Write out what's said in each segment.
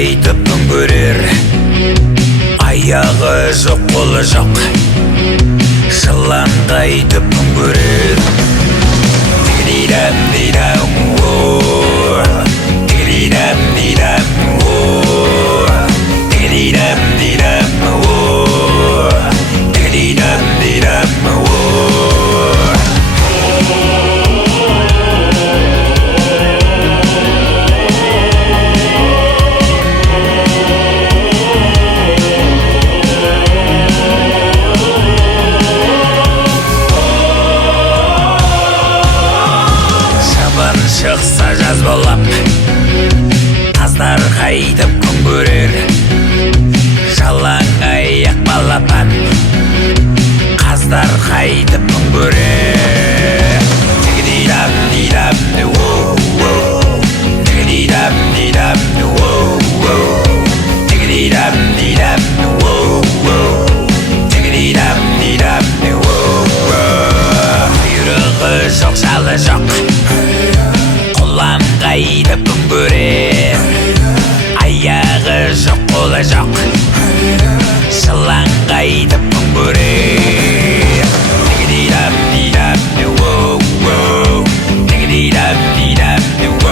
айтып күн көрер, аяғы жоқ қолы жоқ, жыланға айтып күн көрер. Тигидам дидам о, тигидам дидам о, тигидам дидам о, тигидам дидам о. Шықса жаз болып, қаздар қайтып күн көрер, жалаң аяқ балапан, қаздар қайтып күн көрер. Тигидам дидам о, тигидам дидам о, тигидам дидам о, тигидам дидам о. Құйрығы жоқ, жалы жоқ, құланға айтып күн көрер, аяғы жоқ қолы жоқ, жыланға айтып күн көрер. Тигидам дидам о, тигидам дидам о.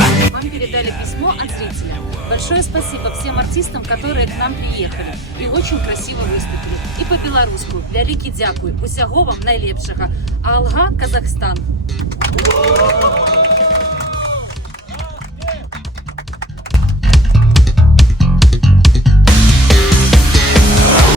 Вам передали письмо от зрителя. Большое спасибо всем артистам, которые к нам приехали и очень красиво выступили. И по-белоруску вялікі дзякуй, усяго вам найлепшага. Алга, Казахстан.